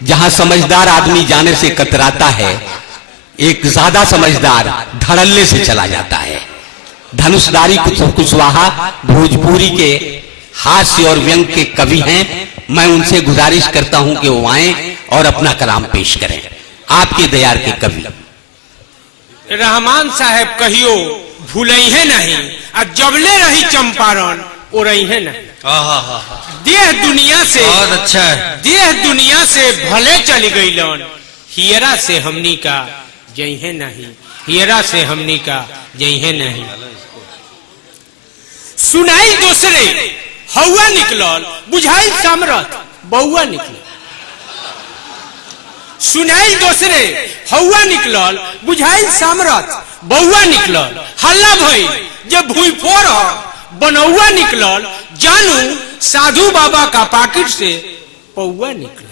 जहां समझदार आदमी जाने से कतराता है, एक ज्यादा समझदार धड़ल्ले से चला जाता है। धनुषधारी कुशवाहा भोजपुरी के हास्य और व्यंग के कवि हैं। मैं उनसे गुजारिश करता हूं कि वो आए और अपना कलाम पेश करें। आपके दयार के कवि रहमान साहब कहियो भूलई है नहीं, और जबले रही चंपारण ओरई है नहीं। देह दुनिया से बहुत अच्छा है। देह दुनिया से भले चली गई लन, हियरा से हमनी का जई है नहीं, हियरा से हमनी का जई है नहीं। सुनाई दूसरे हवा निकलल, बुझाई सामरथ बउआ निकल। सुनाई दूसरे हवा निकलल, बुझाई सामरथ बउआ निकलल। हल्ला भई जब भूई फोड़ बनौआ निकलल, जानू साधु बाबा का पाकिट से पौआ निकलल।